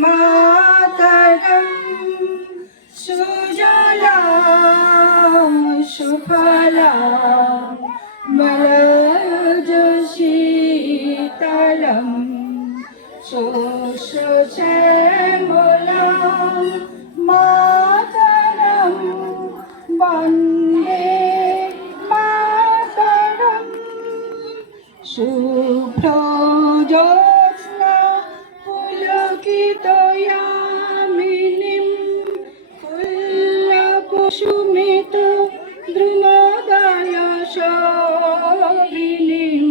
মাতরম সুজলাম সুফলাম মলয়জ শীতলম শস্যশ্যামলাম মাতরম বন্দে মাতরম শুভ্রজ্যোৎস্না পুলকিতয়ামিনীম ফুল্লকুসুমিত দ্রুমদল শোভিনীম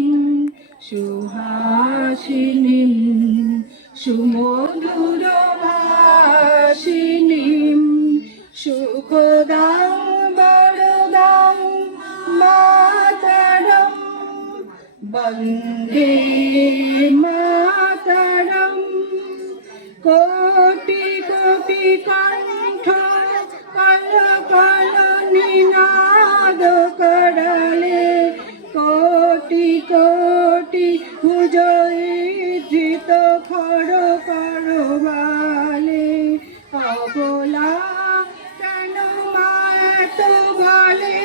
সুহাসিনীম সুমধুর ভাষিনীম সুখদাং বরদাং মাতরম বন্দে মাতরম কোটি কোটি কণ্ঠ call call নিনাদ করলে কোটি কোটি ভুজয়ধৃত খড় করবালে অবলা কেন মাত বলে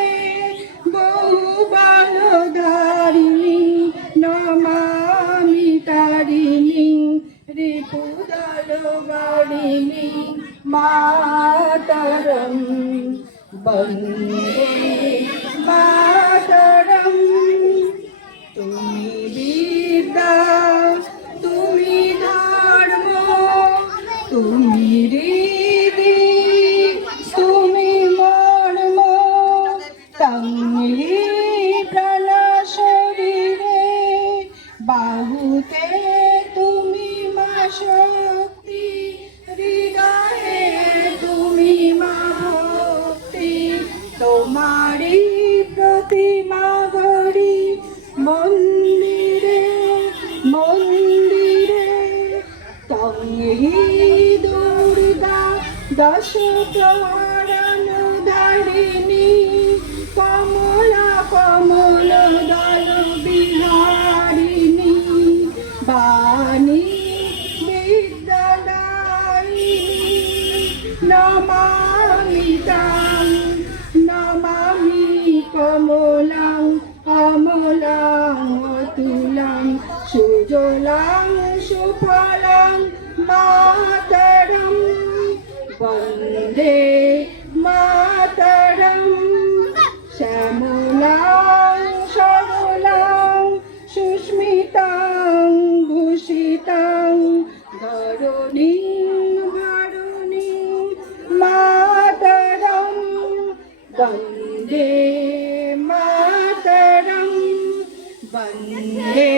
বহু বলধারিণী নমামি তারিণী রিপুদল বারিণী মাতরম বন্দে মাতরম তুমি বিদ্যা তুমি ধর্ম তুমি হৃদি তুমি মর্ম তংহি প্রাণ শরীরে বাহুতে তুমি মা শক্তি হৃদয়ে তুমি মা ভক্তি তোমারি প্রতিমা গড়ি মন্দিরে মন্দিরে তংহি দুর্গা দশ প্রহরণ ধারিণী কমলা কমল দল বিহারিণী বাণী বিদ্যাদায়িনী নমামি তাং নমামি কমলাং অমলাং অতুলাং সুজলাং সুফলাং মাতরম বন্দে মাতরম শ্যামলাং সরলাং সুস্মিতাং ভূষিতাং ধরণীং ভারণীং মাতরম বন্দে মাতরম বন্দে